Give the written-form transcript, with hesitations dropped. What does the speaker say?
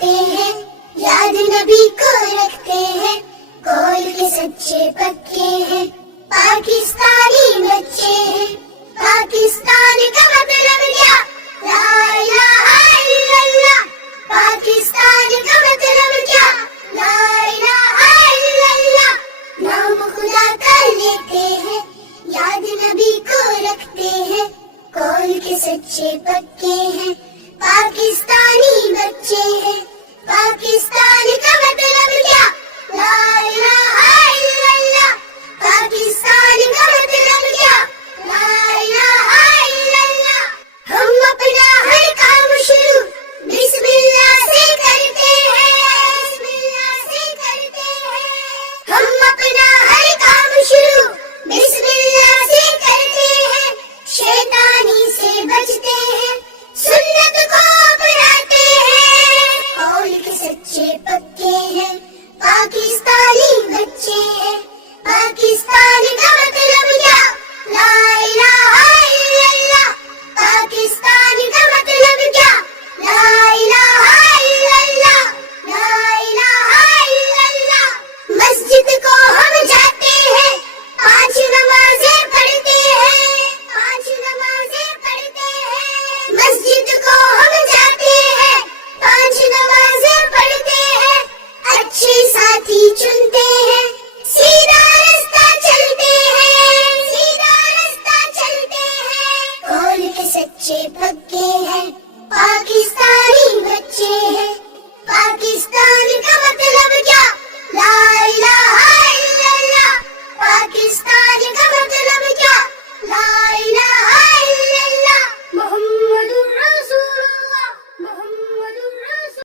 رکھتے ہیں، یاد نبی کو رکھتے ہیں، کول کے سچے پکے ہیں، پاکستانی بچے ہیں، پاکستان کا مطلب کیا؟ لا الہ